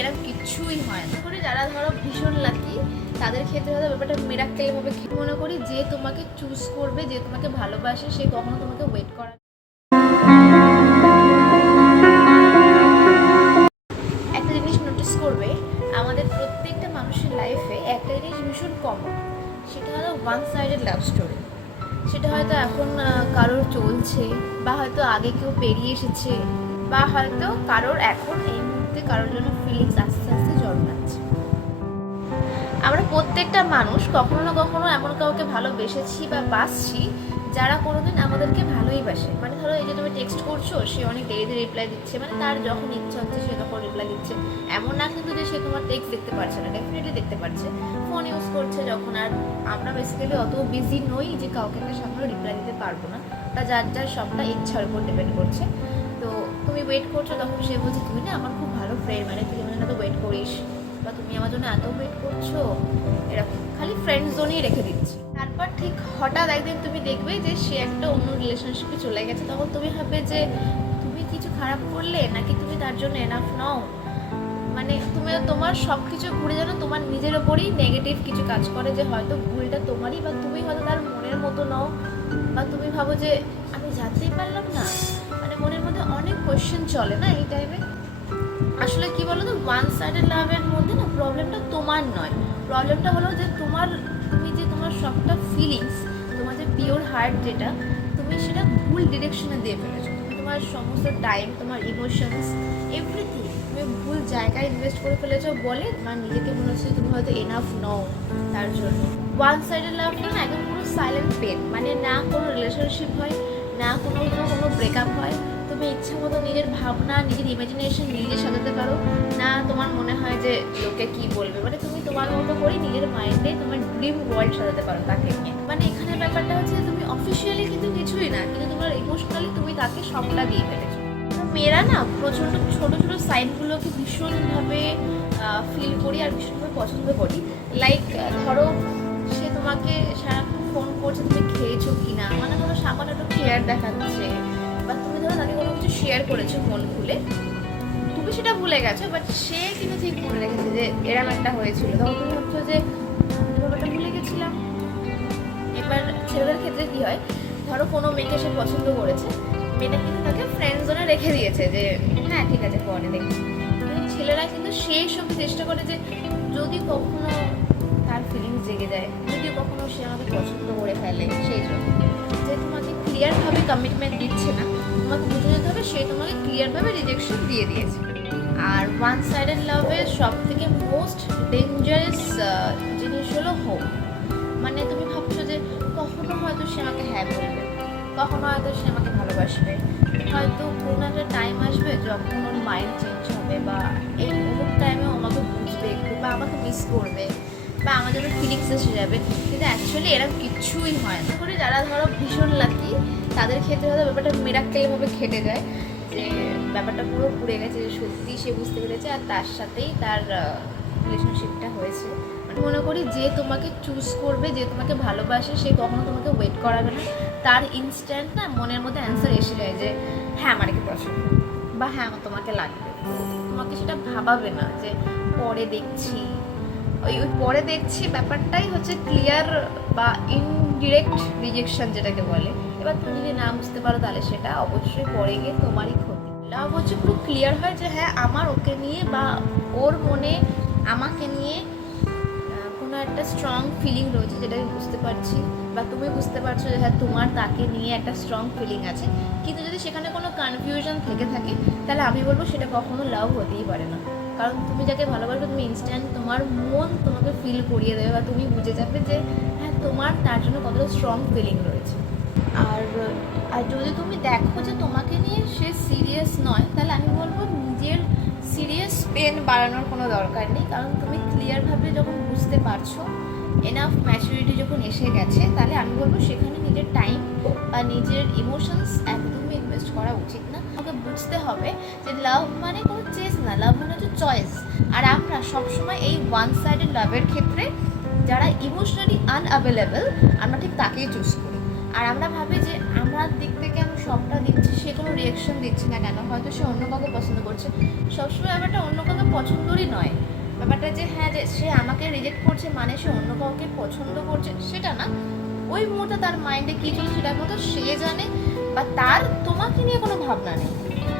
এরকম কিছুই হয় না। করে যারা ধরো ভীষণ লাকি তাদের ক্ষেত্রে হয়তো ব্যাপারটা মিরাক্কেল ভাবে মনে করি, যে তোমাকে চুজ করবে, যে তোমাকে ভালোবাসে, সে কখনো তোমাকে ওয়েট করা। একটা জিনিস নোটিস করবে, আমাদের প্রত্যেকটা মানুষের লাইফে একটা জিনিস ভীষণ কমন, সেটা হলো ওয়ান সাইডেড লাভ স্টোরি। সেটা হয়তো এখন কারোর চলছে, বা হয়তো আগে কেউ পেরিয়ে এসেছে, বা হয়তো কারোর এখন এই মুহূর্তে কারোর জন্য ফিলিংস আস্তে আস্তে জন্মাচ্ছে। আমরা প্রত্যেকটা মানুষ কখনো না কখনো এমন কাউকে ভালোবেসেছি বা বাসছি যারা কোনোদিন আমাদেরকে ভালোই বাসে। মানে ধরো এই যে তুমি টেক্সট করছো, সে অনেক দেরিতে রিপ্লাই দিচ্ছে, মানে তার যখন ইচ্ছা হচ্ছে সে তখন রিপ্লাই দিচ্ছে। এমন না কিন্তু যে সে তোমার টেক্সট দেখতে পারছে না, ডেফিনেটলি দেখতে পারছে, ফোন ইউজ করছে যখন। আর আমরা বেসিক্যালি অত বিজি নই যে কাউকে একটা সামনে রিপ্লাই দিতে পারবো না, তা যার যার সবটা ইচ্ছার উপর ডিপেন্ড করছে। তো তুমি ওয়েট করছো, তখন সে বলছে তুমি না আমার খুব ভালো ফ্রেন্ড, মানে তুই আমার জন্য এত ওয়েট করিস, বা তুমি আমার জন্য এত ওয়েট করছো, এরকম খালি ফ্রেন্ড জোনেই রেখে দিচ্ছি। তারপর ঠিক হঠাৎ একদিন তুমি দেখবে যে সে একটা অন্য রিলেশনশিপে চলে গেছে, তখন তুমি ভাববে যে তুমি কিছু খারাপ করলে, নাকি তুমি তার জন্য এনাফ নও। মানে তুমি তোমার সব কিছু ঘুরে যেন তোমার নিজের ওপরই নেগেটিভ কিছু কাজ করে, যে হয়তো ভুলটা তোমারই, বা তুমি হয়তো তার মনের মতো নও, বা তুমি ভাবো যে আমি জানতেই পারলাম না। মানে মনের মধ্যে অনেক কোয়েশ্চেন চলে না এই টাইমে। আসলে কি বলো তো, ওয়ান সাইডেড লাভের মধ্যে না প্রবলেমটা তোমার নয়, প্রবলেমটা হলো যে তুমি যে তোমার সবটা ফিলিংস, তোমার যে পিওর হার্ট যেটা, তুমি সেটা ভুল ডিরেকশনে দিয়ে ফেলেছো। তুমি তোমার সমস্ত টাইম, তোমার ইমোশনস, এভরিথিং তুমি ভুল জায়গায় ইনভেস্ট করে ফেলেছো বলে তোমার নিজেকে মনে হচ্ছে তুমি হয়তো এনাফ নও তার জন্য। ওয়ান সাইডেড লাভটা না একদম পুরো সাইলেন্ট পেন, মানে না কোনো রিলেশনশিপ হয়, না কোনো ব্রেকআপ হয়, তুমি ইচ্ছা মতো নিজের ভাবনা, নিজের ইমাজিনেশন নিজে সাজাতে পারো না। তোমার মনে হয় যে লোকে কি বলবে, মানে তুমি তোমার মতো করে নিজের মাইন্ডে তোমার ড্রিম ওয়ার্ল্ড সাজাতে পারো তাকে নিয়ে। মানে এখানে ব্যাপারটা হচ্ছে তুমি অফিসিয়ালি কিন্তু কিছুই না, কিন্তু তোমার ইমোশনালি তুমি তাকে সবটা দিয়ে ফেলেছো। মেয়েরা না প্রচণ্ড ছোট ছোট সাইনগুলোকে ভীষণভাবে ফিল করি আর ভীষণভাবে পছন্দ করি। লাইক ধরো সে তোমাকে সারাক্ষণ ফোন করছে তুমি খেয়েছো কি না, মানে ধরো সামান্য একটু কেয়ার দেখাচ্ছে, বা তুমি ধরো তাকে কোনো কিছু শেয়ার করেছো ফোন খুলে, তুমি সেটা ভুলে গেছো, বাট সে কিন্তু ঠিক মনে রেখেছে যে এরম একটা হয়েছিল, তখন তুমি ভাবছো যে আমি ব্যাপারটা ভুলে গেছিলাম। এবার ছেলেদের ক্ষেত্রে কি হয়, ধরো কোনো মেয়েকে সে পছন্দ করেছে, মেয়েটা কিন্তু তাকে ফ্রেন্ড জোনে রেখে দিয়েছে যে হ্যাঁ ঠিক আছে পরে দেখি। ছেলেরা কিন্তু সেই সব চেষ্টা করে যে যদি কখনো তার ফিলিংস জেগে যায়, যদি কখনো সে আমাকে পছন্দ করে ফেলে, সেই জন্য যে তোমাকে ক্লিয়ারভাবে কমিটমেন্ট দিচ্ছে না, তোমাকে বুঝে যেতে হবে সে তোমাকে ক্লিয়ারভাবে রিজেকশন দিয়ে দিয়েছে। আর ওয়ান সাইডেড লাভের সব থেকে মোস্ট ডেঞ্জারাস জিনিস হলো হোপ। মানে তুমি ভাবছো যে কখনো হয়তো সে আমাকে হ্যাঁ বলবে, কখনো হয়তো সে আমাকে ভালোবাসবে, হয়তো কোনো একটা টাইম আসবে যখন ওর মাইন্ড চেঞ্জ হবে, বা এই অমুক টাইমেও আমাকে বুঝবে একটু, বা আমাকে মিস করবে, বা আমার জন্য ফিলিংস এসে যাবে। কিন্তু অ্যাকচুয়ালি এরকম কিছুই হয় না। করে যারা ধরো ভীষণ লাকি তাদের ক্ষেত্রে হয়তো ব্যাপারটা মিরাক্কেলভাবে খেটে যায়, যে ব্যাপারটা পুরো পুড়ে গেছে, যে সত্যি সে বুঝতে পেরেছে আর তার সাথেই তার রিলেশনশিপটা হয়েছে। মানে মনে করি যে তোমাকে চুজ করবে, যে তোমাকে ভালোবাসে, সে কখনো তোমাকে ওয়েট করাবে না, তার ইনস্ট্যান্ট না মনের মধ্যে অ্যান্সার এসে যায় যে হ্যাঁ আমার কি পছন্দ, বা হ্যাঁ আমার তোমাকে লাগবে। তোমাকে সেটা ভাবাবে না যে পরে দেখছি। ওই পরে দেখছি ব্যাপারটাই হচ্ছে ক্লিয়ার বা ইনডিরেক্ট রিজেকশন যেটাকে বলে। এবার তুমি যদি না বুঝতে পারো তাহলে সেটা অবশ্যই পরে গিয়ে তোমারই ক্ষতি। লাভ হচ্ছে পুরো ক্লিয়ার হয় যে হ্যাঁ আমার ওকে নিয়ে বা ওর মনে আমাকে নিয়ে কোনো একটা স্ট্রং ফিলিং রয়েছে, যেটা আমি বুঝতে পারছি, বা তুমি বুঝতে পারছো যে হ্যাঁ তোমার তাকে নিয়ে একটা স্ট্রং ফিলিং আছে। কিন্তু যদি সেখানে কোনো কনফিউশন থেকে থাকে, তাহলে আমি বলবো সেটা কখনো লাভ হতেই পারে না। কারণ তুমি যাকে ভালোবাসবে, তুমি ইনস্ট্যান্ট তোমার মন তোমাকে ফিল করিয়ে দেবে, বা তুমি বুঝে যাবে যে হ্যাঁ তোমার তার জন্য কতটা স্ট্রং ফিলিং রয়েছে। আর আর যদি তুমি দেখো যে তোমাকে নিয়ে সে সিরিয়াস নয়, তাহলে আমি বলবো নিজের সিরিয়াস পেন বাড়ানোর কোনো দরকার নেই। কারণ তুমি ক্লিয়ারভাবে যখন বুঝতে পারছো, এনাফ ম্যাচুরিটি যখন এসে গেছে, তাহলে আমি বলবো সেখানে নিজের টাইম বা নিজের ইমোশনস একদমই ইনভেস্ট করা উচিত না। আমাকে বুঝতে হবে যে লাভ মানে কোনো চেস না, লাভ মানে হচ্ছে চয়েস। আর আমরা সবসময় এই ওয়ান সাইডেড লাভের ক্ষেত্রে যারা ইমোশনালি আনঅ্যাভেলেবল, আমরা ঠিক তাকেই চুজ করি। আর আমরা ভাবি যে আমার দিক থেকে আমি সবটা দিচ্ছি, সে কোনো রিয়াকশন দিচ্ছে না কেন, হয়তো সে অন্য কাউকে পছন্দ করছে। সবসময় ব্যাপারটা অন্য কাউকে পছন্দরই নয়, ব্যাপারটা যে হ্যাঁ যে সে আমাকে রিজেক্ট করছে মানে সে অন্য কাউকে পছন্দ করছে সেটা না। ওই মুহূর্তে তার মাইন্ডে কী চলছে সেটা মতো সে জানে, বা তার তোমাকে নিয়ে কোনো ভাবনা নেই।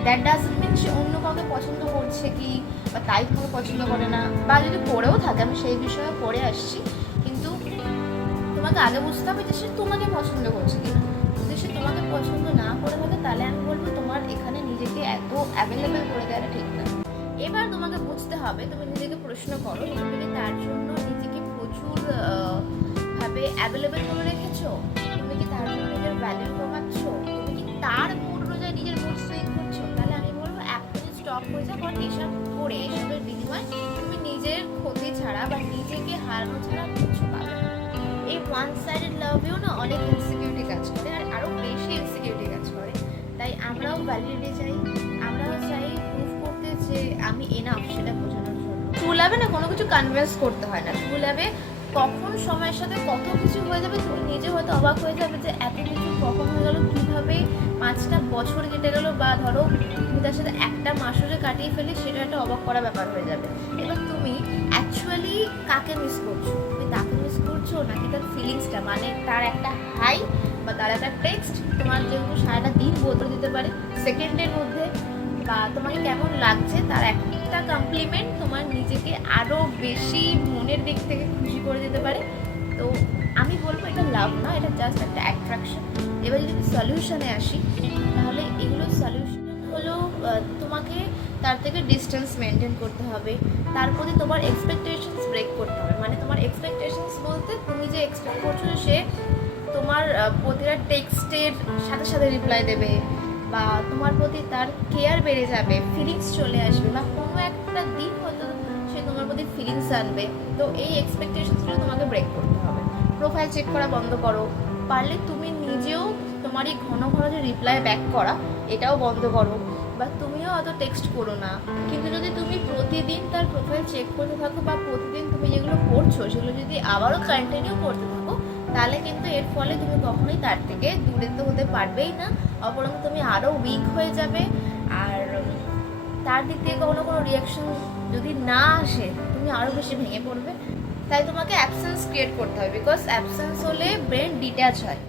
দ্যাট ডাজন্ট মিন সে অন্য কাউকে পছন্দ করছে কি, বা তাই তোমাকে পছন্দ করে না, বা যদি করেও থাকে আমি সেই বিষয়ে পরে আসছি, কিন্তু তোমাকে আগে বুঝতে হবে যে সে তোমাকে পছন্দ করছে কিনা। যদি সে তোমাকে পছন্দ না করে থাকে তাহলে আমি বলবো তোমার এখানে নিজেকে এত অ্যাভেলেবেল করে দেওয়াটা ঠিক না। এবার তোমাকে বুঝতে হবে, তুমি নিজেকে প্রশ্ন করো, তুমি কি তার জন্য নিজেকে প্রচুর ভাবে অ্যাভেলেবেল করে রেখেছো? তুমি কি তার জন্য নিজের ভ্যালু কমাচ্ছ? তুমি কি তার মুড অনুযায়ী নিজের মুড সুইং করছো? তাহলে আমি বলবো এখনই স্টপ হয়ে যাও, কারণ এসব করে এসবের বিনিময়ে তুমি নিজের ক্ষতি ছাড়া বা নিজেকে হারানো ছাড়া কিছু পাবে না। এই ওয়ান সাইডেড লাভেও না অনেক ইনসিকিউরিটি কাজ করে, আর আরও বেশি ইনসিকিউরিটি কাজ করে। তাই আমরাও ভ্যালিডিটি চাই, আমরাও চাই প্রুভ করতে যে আমি এনাফ, সেটা বোঝানোর জন্য। ট্রু লাভে না কোনো কিছু কনভিন্স করতে হয় না। ট্রু লাভে কখন সময়ের সাথে কত কিছু হয়ে যাবে তুমি নিজে হয়তো অবাক হয়ে যাবে যে এত কিছু কখন হয়ে গেল, কীভাবে 5টা বছর কেটে গেল, বা ধরো তুমি তার সাথে একটা মাসও যে কাটিয়ে ফেলি সেটা একটা অবাক করা ব্যাপার হয়ে যাবে। এবার তুমি অ্যাকচুয়ালি কাকে মিস করছো? তুমি তাকে মিস করছো নাকি তার ফিলিংসটা, মানে তার একটা হাই বা তার একটা টেক্সট তোমার যেহেতু সারাটা দিন বদলে দিতে পারে সেকেন্ডের মধ্যে, বা তোমাকে কেমন লাগছে তার একটা কমপ্লিমেন্ট তোমার নিজেকে আরও বেশি মনের দিক থেকে খুশি করে দিতে পারে। তো আমি বলবো এটা লাভ না, এটা জাস্ট একটা অ্যাট্রাকশন। এবার যদি সলিউশনে আসি, তাহলে এগুলোর সলিউশন হলো তোমাকে তার থেকে ডিস্টেন্স মেনটেন করতে হবে, তার প্রতি তোমার এক্সপেকটেশনস ব্রেক করতে হবে। মানে তোমার এক্সপেকটেশনস বলতে তুমি যে এক্সপেক্ট করছো সে তোমার প্রতিটা টেক্সটের সাথে সাথে রিপ্লাই দেবে, বা তোমার প্রতি তার কেয়ার বেড়ে যাবে, ফিলিংস চলে আসবে, বা কোনো একটা দিন হয়তো সে তোমার প্রতি ফিলিংস আনবে। তো এই এক্সপেকটেশনসগুলো তোমাকে ব্রেক করতে হবে। প্রোফাইল চেক করা বন্ধ করো, পারলে তুমি নিজেও তোমার এই ঘন ঘন যে রিপ্লাই ব্যাক করা এটাও বন্ধ করো, বা তুমিও অত টেক্সট করো না। কিন্তু যদি তুমি প্রতিদিন তার প্রোফাইল চেক করতে থাকো, বা প্রতিদিন তুমি যেগুলো করছো সেগুলো যদি আবারও কন্টিনিউ করতে থাকো, তাহলে কিন্তু এর ফলে তুমি কখনোই তার থেকে দূরে তো হতে পারবেই না, অপরন্ত তুমি আরও উইক হয়ে যাবে। আর তার দিক থেকে কোনো রিয়াকশন যদি না আসে তুমি আরও বেশি ভেঙে পড়বে। তাই তোমাকে অ্যাবসেন্স ক্রিয়েট করতে হবে, বিকজ অ্যাবসেন্স হলে ব্রেন ডিট্যাচ হয়।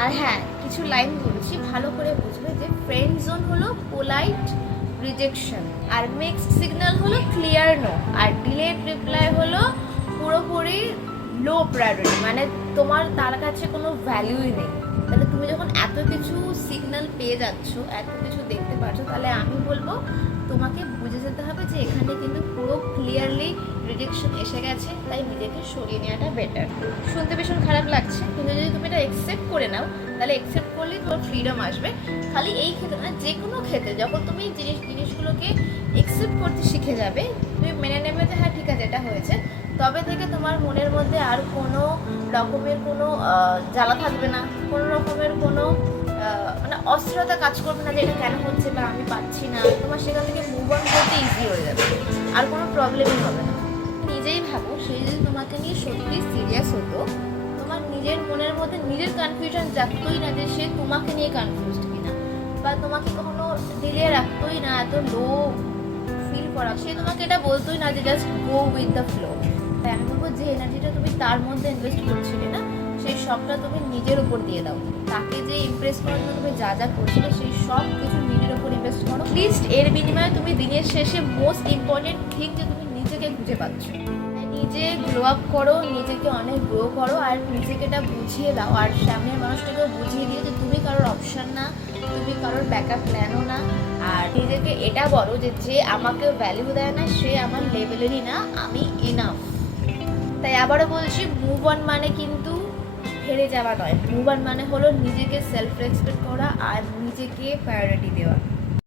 আর হ্যাঁ, কিছু লাইন বলছি, ভালো করে বুঝবে যে ফ্রেন্ড জোন হলো পোলাইট রিজেকশন, আর মিক্সড সিগন্যাল হলো ক্লিয়ার নো, আর ডিলেড রিপ্লাই হলো পুরোপুরি লো প্রায়োরিটি, মানে তোমার তার কাছে কোনো ভ্যালুই নেই। তাহলে তুমি যখন এত কিছু সিগন্যাল পেয়ে যাচ্ছ, এত কিছু দেখতে পাচ্ছ, তাহলে আমি বলবো তোমাকে বুঝে যেতে হবে যে এখানে কিন্তু পুরো ক্লিয়ারলি রিজেকশন এসে গেছে, তাই নিজেকে সরিয়ে নেওয়াটা বেটার। শুনতে ভীষণ খারাপ লাগছে, কিন্তু যদি তুমি এটা অ্যাকসেপ্ট করে নাও তাহলে অ্যাকসেপ্ট করলেই তোমার ফ্রিডম আসবে। খালি এই ক্ষেত্রে না, যে কোনো ক্ষেত্রে যখন তুমি জিনিসগুলোকে অ্যাকসেপ্ট করতে শিখে যাবে, তুমি মেনে নেবে যে হ্যাঁ ঠিক আছে এটা হয়েছে, তবে থেকে তোমার মনের মধ্যে আর কোনো রকমের কোনো জ্বালা থাকবে না, কোনো রকমের কোনো মানে অস্থিরতা কাজ করবে না যে এটা কেন হচ্ছে বা আমি পাচ্ছি না। তোমার সেখান থেকে মুভ অন করতে ইজি হয়ে যাবে, আর কোনো প্রবলেমই হবে না। নিজেই ভাবো, সে যদি তোমাকে নিয়ে সত্যি সিরিয়াস হতো, তোমার নিজের মনের মধ্যে নিজের কনফিউশন জাগতোই না যে সে তোমাকে নিয়ে কনফিউজড কিনা, বা তোমাকে কখনো দিলিয়ে রাখতোই না এত লো ফিল করা, সে তোমাকে এটা বলতোই না যে just go with the flow. তাই আমি বলবো যে এনার্জিটা তুমি তার মধ্যে ইনভেস্ট করছিলে না, সেই সবটা তুমি নিজের উপর দিয়ে দাও। তাকে যে ইমপ্রেস করার জন্য তুমি যা যা করছিলে সেই সব কিছু নিজের উপর ইনভেস্ট করো। লিস্ট এর বিনিময়ে তুমি দিনের শেষে মোস্ট ইম্পর্টেন্ট থিং যে তুমি নিজেকে খুঁজে পাচ্ছ। নিজে গ্রো আপ করো, নিজেকে অনেক গ্রো করো, আর নিজেকে এটা বুঝিয়ে দাও, আর সামনের মানুষটাকেও বুঝিয়ে দিও যে তুমি কারোর অপশান না, তুমি কারোর ব্যাকআপ প্ল্যানও না। আর নিজেকে এটা বলো যে যে আমাকে ভ্যালু দেয় না সে আমার লেভেলেরই না, আমি এনাফ। তাই আবারও বলছি, মুভ অন মানে কিন্তু হেরে যাওয়া নয়, মুভ অন মানে হলো নিজেকে সেলফ রেসপেক্ট করা আর নিজেকে প্রায়োরিটি দেওয়া।